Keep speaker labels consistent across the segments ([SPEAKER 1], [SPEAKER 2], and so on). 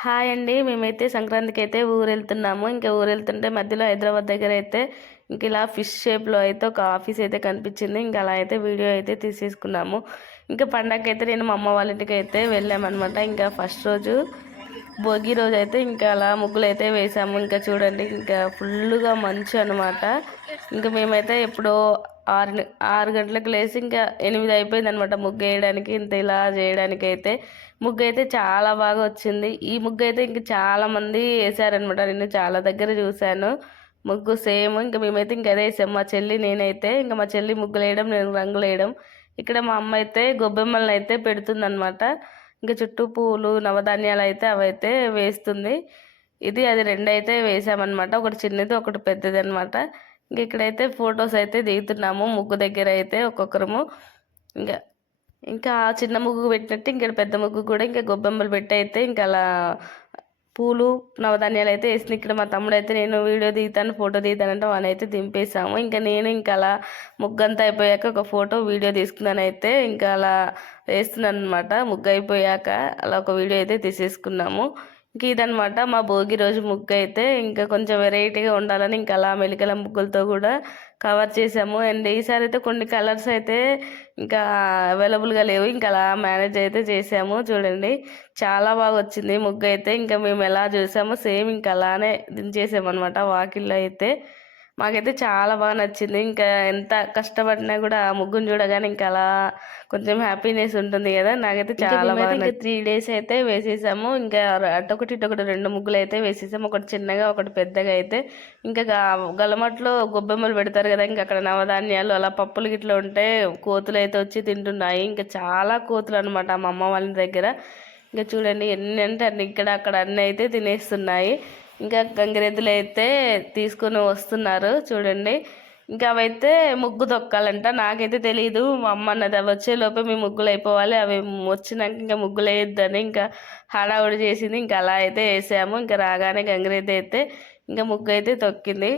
[SPEAKER 1] Hi అండి. మేమైతే సంక్రాంతికి అయితే ఊరు వెళ్తున్నాము ఇంకా ఊరు వెళ్తుంటే మధ్యలో హైదరాబాద్ దగ్గర అయితే ఇంక ఇలా ఫిష్ షేప్లో అయితే ఒక ఆఫీస్ అయితే కనిపించింది. ఇంకా అలా అయితే వీడియో అయితే తీసేసుకున్నాము. ఇంకా పండగకి అయితే నేను మా అమ్మ వాళ్ళ ఇంటికి అయితే వెళ్ళామన్నమాట. ఇంకా ఫస్ట్ రోజు భోగి రోజు అయితే ఇంకా అలా ముగ్గులు అయితే వేసాము. ఇంకా చూడండి ఇంకా ఫుల్గా మంచు అనమాట ఇంకా మేమైతే ఎప్పుడో ఆరు ఆరు గంటలకు లేచి ఇంకా ఎనిమిది అయిపోయింది అనమాట ముగ్గు వేయడానికి. ఇంత ఇలా చేయడానికి అయితే ముగ్గు అయితే చాలా బాగా వచ్చింది. ఈ ముగ్గు అయితే ఇంక చాలా మంది వేసారనమాట నేను చాలా దగ్గర చూశాను. ముగ్గు సేమ్ ఇంకా మేమైతే ఇంకా అదే వేసాం. మా చెల్లి నేనైతే ఇంకా మా చెల్లి ముగ్గులు వేయడం నేను రంగులు వేయడం. ఇక్కడ మా అమ్మ అయితే గొబ్బెమ్మలను అయితే పెడుతుందనమాట ఇంకా చుట్టూ పూలు నవధాన్యాలు అయితే అవైతే వేస్తుంది. ఇది అది రెండు అయితే వేసామన్నమాట. ఒకటి చిన్నది ఒకటి పెద్దది అనమాట ఇంక ఇక్కడైతే ఫొటోస్ అయితే దిగుతున్నాము. ముగ్గు దగ్గర అయితే ఒక్కొక్కరము. ఇంకా ఇంకా చిన్న ముగ్గు పెట్టినట్టు ఇంకా పెద్ద ముగ్గు కూడా ఇంకా గొబ్బెమ్మలు పెట్టి అయితే ఇంకా అలా పూలు నవధాన్యాలు అయితే వేసిన ఇక్కడ మా తమ్ముడు అయితే నేను వీడియో దిగుతాను ఫోటో దిగుతానంటే వాని అయితే దింపేసాము ఇంకా నేను ఇంకా అలా ముగ్గు అంతా అయిపోయాక ఒక ఫోటో వీడియో తీసుకున్నాను అయితే ఇంకా అలా వేస్తున్నాను అనమాట ముగ్గు అయిపోయాక అలా ఒక వీడియో అయితే తీసేసుకున్నాము. ఇదనమాట మా భోగి రోజు ముగ్గు అయితే ఇంకా కొంచెం వెరైటీగా ఉండాలని ఇంకా అలా మెలికల ముగ్గులతో కూడా కవర్ చేసాము. అండ్ ఈసారి అయితే కొన్ని కలర్స్ అయితే ఇంకా అవైలబుల్గా లేవు. ఇంకా అలా మేనేజ్ అయితే చేసాము. చూడండి చాలా బాగా వచ్చింది ముగ్గు అయితే. ఇంకా మేము ఎలా చూసామో సేమ్ ఇంకా అలానే దించేసామన్నమాట వాకిల్లో అయితే మాకైతే చాలా బాగా నచ్చింది. ఇంకా ఎంత కష్టపడినా కూడా ఆ ముగ్గును చూడగానే ఇంకా అలా కొంచెం హ్యాపీనెస్ ఉంటుంది కదా. నాకైతే చాలా బాగా ఇంకా త్రీ డేస్ అయితే వేసేసాము. ఇంకా అటొకటి ఇటొకటి రెండు ముగ్గులు అయితే వేసేసాము. ఒకటి చిన్నగా ఒకటి పెద్దగా అయితే. ఇంకా గలమట్లో గొబ్బెమ్మలు పెడతారు కదా. ఇంకా అక్కడ నవధాన్యాలు అలా పప్పులు గిట్ల ఉంటే కోతులు అయితే వచ్చి తింటున్నాయి. ఇంకా చాలా కోతులు అనమాట మా అమ్మ వాళ్ళ దగ్గర. ఇంకా చూడండి ఎన్ని అంటే అన్ని ఇక్కడ అక్కడ అన్ని అయితే తినేస్తున్నాయి. ఇంకా గంగిరెద్దులు అయితే తీసుకొని వస్తున్నారు చూడండి. ఇంకా అవైతే ముగ్గు తొక్కాలంట. నాకైతే తెలియదు మా అమ్మ అన్నది అవి వచ్చే లోపే మీ ముగ్గులు అయిపోవాలి. అవి వచ్చినాక ఇంకా ముగ్గులు వేయొద్దని ఇంకా హడావుడి చేసింది. ఇంకా అలా అయితే వేసాము. ఇంకా రాగానే గంగిరెద్దు అయితే ఇంకా ముగ్గు అయితే తొక్కింది.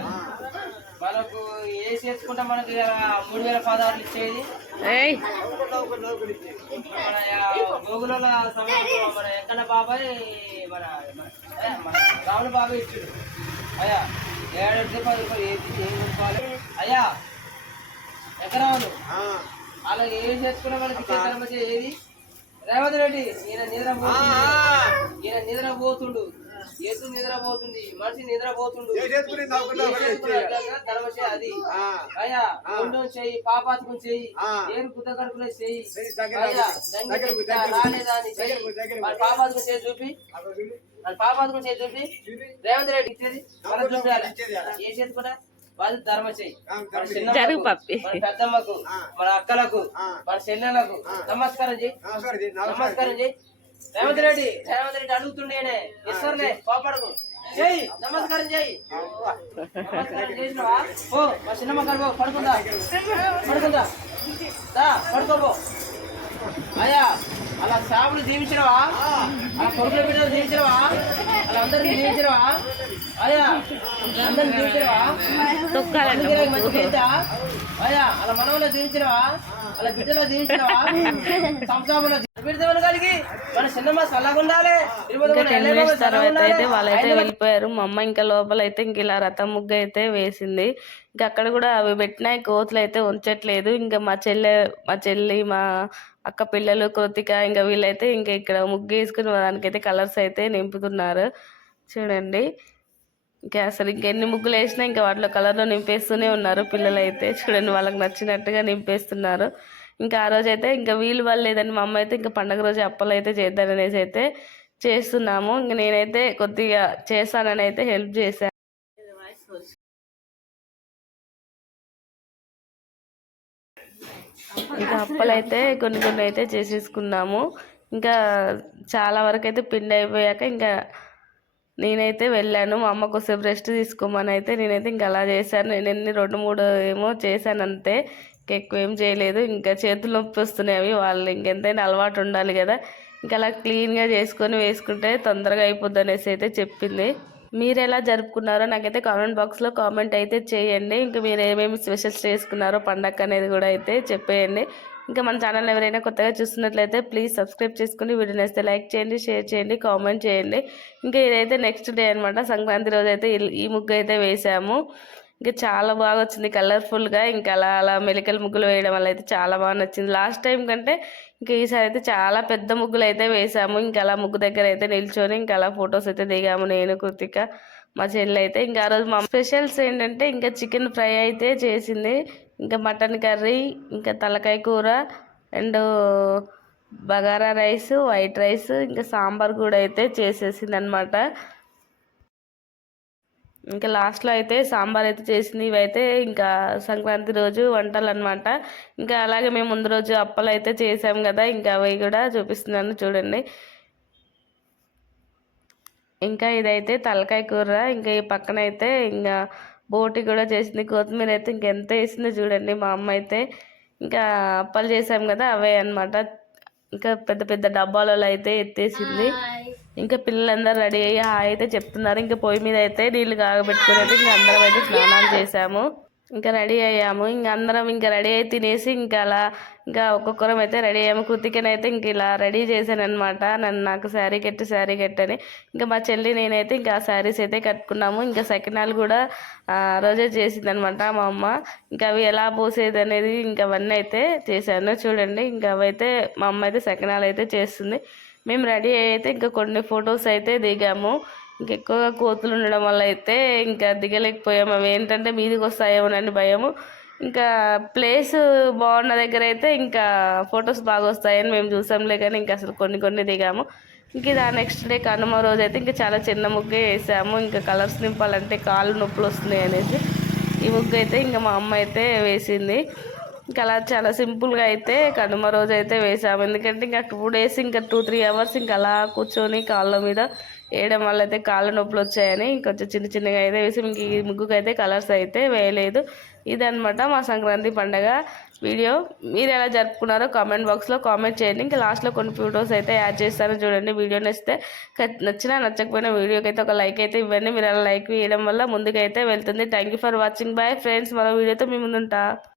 [SPEAKER 2] ఉండాలి మనకు ఏ చేసుకుంటే మనకి మూడు వేల పదహారులు ఇచ్చేది. గోగుల మన ఎక్కడ బాబాయ్ మన రాముల బాబాయ్ ఇచ్చాడు. అయ్యా ఏడు పది రూపాయలు ఏది ఏం కొనుక్కోవాలి అయ్యా ఎకరాలు అలా ఏం చేసుకున్నా మనకి ఏది? రేవంత్ రెడ్డి ఈయన నిద్రపోతుండు ఈయన నిద్రపోతుండు ఎత్తు నిద్రపోతుంది మనిషి నిద్రపోతుండు. ధర్మశే అది. అయ్యా చెయ్యి పాపాత్మం చెయ్యి ఏరు గుద్ద కడుపులో చెయ్యి అయ్యా దంగి తిట్టా, రాలేదా అని చెయ్యి మరి పాపాత్మం చేయి చూపి. పాపాత్మం చేయి చూపి. రేవంత్ రెడ్డి ఇచ్చేది. మన చూపించాలి? ఏ చేతి కూడా? వాళ్ళు ధర్మ
[SPEAKER 1] జరుగు పప్పి.
[SPEAKER 2] పెద్దమ్మకు మన అక్కలకు మన చెల్లెలకు నమస్కారం చెయ్యి నమస్కారం చెయ్యి రేవంత్ రెడ్డి రేవంత్ రెడ్డి అడుగుతుండేనే. ఇస్తారులే కోపడకు. చెయ్యి నమస్కారం చెయ్యి నమస్కారం చేసినవా ఓ మా చిన్నమ్మ కడుపు పడుకుందా? పడుకుందా? పడుకోబో అయ్యా అలా సాబులు దీవించినవా అలా కొడుకుల బిడ్డలు దీవించినవా అలా అందరినీ దీవించినవా అయ్యా అందరిని అలా మనవలో దీవించినవా అలా బిడ్డలో దీవించినవా సంసారంలో కలిగి మన చిన్నమ్మ చల్లగా ఉండాలి. తిరుపతి
[SPEAKER 1] ఇంకా
[SPEAKER 2] మన
[SPEAKER 1] టెన్ మినిట్స్ తర్వాత. అయితే వాళ్ళైతే వెళ్ళిపోయారు. మా అమ్మ ఇంకా లోపల అయితే ఇంక ఇలా రథం ముగ్గు అయితే వేసింది. ఇంకా అక్కడ కూడా అవి పెట్టినాయి కోతులు అయితే ఉంచట్లేదు. ఇంకా మా చెల్లె మా చెల్లి మా అక్క పిల్లలు కృతిక ఇంకా వీళ్ళైతే ఇంకా ఇక్కడ ముగ్గు వేసుకుని దానికైతే కలర్స్ అయితే నింపుతున్నారు. చూడండి. ఇంకా అసలు ఇంకెన్ని ముగ్గులు వేసినా ఇంకా వాటిలో కలర్లో నింపేస్తూనే ఉన్నారు పిల్లలు అయితే చూడండి వాళ్ళకి నచ్చినట్టుగా నింపేస్తున్నారు. ఇంకా ఆ రోజు అయితే ఇంకా వీలు వాళ్ళు లేదని మా అమ్మ అయితే ఇంకా పండగ రోజు అప్పలు అయితే చేద్దామనేసి అయితే చేస్తున్నాము. ఇంక నేనైతే కొద్దిగా చేస్తానని అయితే హెల్ప్ చేశాను ఇంకా అప్పలు అయితే కొన్ని కొన్ని అయితే చేసేసుకున్నాము. ఇంకా చాలా వరకు అయితే పిండి అయిపోయాక ఇంకా నేనైతే వెళ్ళాను. మా అమ్మ కొద్దిసేపు రెస్ట్ తీసుకోమని అయితే నేనైతే ఇంకా అలా చేశాను. నేను ఎన్ని రెండు మూడు ఏమో చేశాను అంతే. ఎక్కువ ఏం చేయలేదు. ఇంకా చేతులు నొప్పి వస్తున్నాయి. అవి వాళ్ళు ఇంకెంతైనా అలవాటు ఉండాలి కదా. ఇంకా అలా క్లీన్గా చేసుకొని వేసుకుంటే తొందరగా అయిపోద్ది అనేసి అయితే చెప్పింది. మీరు ఎలా జరుపుకున్నారో నాకైతే కామెంట్ బాక్స్లో కామెంట్ అయితే చేయండి. ఇంకా మీరు ఏమేమి స్పెషల్స్ చేసుకున్నారో పండగ అనేది కూడా అయితే చెప్పేయండి. ఇంకా మన ఛానల్ ఎవరైనా కొత్తగా చూస్తున్నట్లయితే ప్లీజ్ సబ్స్క్రైబ్ చేసుకుని వీడియో నేస్తే లైక్ చేయండి షేర్ చేయండి కామెంట్ చేయండి. ఇంకా ఇదైతే నెక్స్ట్ డే అనమాట సంక్రాంతి రోజు అయితే ఈ ముగ్గు అయితే వేసాము. ఇంకా చాలా బాగా వచ్చింది కలర్ఫుల్గా. ఇంకా అలా అలా మెలికల ముగ్గులు వేయడం వల్ల అయితే చాలా బాగా నచ్చింది. లాస్ట్ టైం కంటే ఇంకా ఈసారి అయితే చాలా పెద్ద ముగ్గులు అయితే వేసాము. ఇంకా అలా ముగ్గు దగ్గర అయితే నిల్చొని ఇంకా అలా ఫొటోస్ అయితే దిగాము నేను కృతిక మా చెల్లి అయితే. ఇంకా ఆ రోజు మా స్పెషల్స్ ఏంటంటే ఇంకా చికెన్ ఫ్రై అయితే చేసింది. ఇంకా మటన్ కర్రీ ఇంకా తలకాయ కూర and bagara rice white rice ఇంకా సాంబార్ కూడా అయితే చేసేసింది అనమాట ఇంకా లాస్ట్లో అయితే సాంబార్ అయితే చేసింది. ఇవైతే ఇంకా సంక్రాంతి రోజు వంటలు అనమాట ఇంకా అలాగే మేము ముందు రోజు అప్పలు అయితే చేసాం కదా ఇంకా అవి కూడా చూపిస్తున్నాను చూడండి. ఇంకా ఇదైతే తలకాయ కూర ఇంకా ఈ పక్కన అయితే ఇంకా బోటి కూడా చేసింది. కొత్తిమీర అయితే ఇంకెంత వేసిందో చూడండి మా అమ్మ అయితే. ఇంకా అప్పలు చేసాం కదా అవే అనమాట ఇంకా పెద్ద పెద్ద డబ్బాలలో అయితే ఎత్తేసింది. ఇంకా పిల్లలందరూ రెడీ అయ్యి హాయ్ అయితే చెప్తున్నారు. ఇంకా పొయ్యి మీద అయితే నీళ్ళు కాగబెట్టుకుని అయితే ఇంకా అందరం అయితే స్నానాలు చేసాము ఇంకా రెడీ అయ్యాము. ఇంకా అందరం ఇంకా రెడీ అయి తినేసి ఇంకా అలా ఇంకా ఒక్కొక్కరం అయితే రెడీ అయ్యాము. కృతికనైతే ఇంక ఇలా రెడీ చేశాను అనమాట నన్ను నాకు శారీ కట్టి శారీ కట్టని. ఇంకా మా చెల్లి నేనైతే ఇంకా ఆ శారీస్ అయితే కట్టుకున్నాము. ఇంకా సకినాలు కూడా ఆ రోజే చేసింది అనమాట మా అమ్మ. ఇంకా అవి ఎలా పోసేది అనేది ఇంకా అవన్నీ అయితే చేశాను. చూడండి ఇంకా అవైతే మా అమ్మ అయితే సకినాలు అయితే చేస్తుంది. మేము రెడీ అయితే ఇంకా కొన్ని ఫొటోస్ అయితే దిగాము. ఇంకా ఎక్కువగా కోతులు ఉండడం వల్ల అయితే ఇంకా దిగలేకపోయాము అవి ఏంటంటే మీదికి వస్తాయేమోనని భయము. ఇంకా ప్లేస్ బాగున్న దగ్గర అయితే ఇంకా ఫొటోస్ బాగా వస్తాయని మేము చూసాంలే కానీ ఇంకా అసలు కొన్ని కొన్ని దిగాము. ఇంక ఇది నెక్స్ట్ డే కనుమ రోజు అయితే ఇంకా చాలా చిన్న ముగ్గే వేసాము. ఇంకా కలర్స్ నింపాలంటే కాళ్ళు నొప్పులు వస్తున్నాయి అనేసి ఈ ముగ్గు అయితే ఇంకా మా అమ్మ అయితే వేసింది. ఇంకా అలా చాలా సింపుల్గా అయితే కనుమ రోజు అయితే వేసాము. ఎందుకంటే ఇంకా టూ డేస్ ఇంకా టూ త్రీ అవర్స్ ఇంకా అలా కూర్చొని కాళ్ళ మీద వేయడం వల్ల అయితే కాళ్ళ నొప్పులు వచ్చాయని ఇంకొంచెం చిన్న చిన్నగా అయితే వేసి ఇంక ఈ ముగ్గుకు అయితే కలర్స్ అయితే వేయలేదు. ఇదనమాట మా సంక్రాంతి పండగ వీడియో. మీరు ఎలా జరుపుకున్నారో కామెంట్ బాక్స్లో కామెంట్ చేయండి. ఇంకా లాస్ట్లో కొన్ని ఫొటోస్ అయితే యాడ్ చేస్తాను చూడండి. వీడియో నచ్చితే నచ్చినా నచ్చకపోయినా వీడియోకి అయితే ఒక లైక్ అయితే ఇవ్వండి. మీరు అలా లైక్ వేయడం వల్ల ముందుకైతే వెళ్తుంది. Thank you for watching. Bye friends. మరో వీడియోతో మీ ముందుంటా.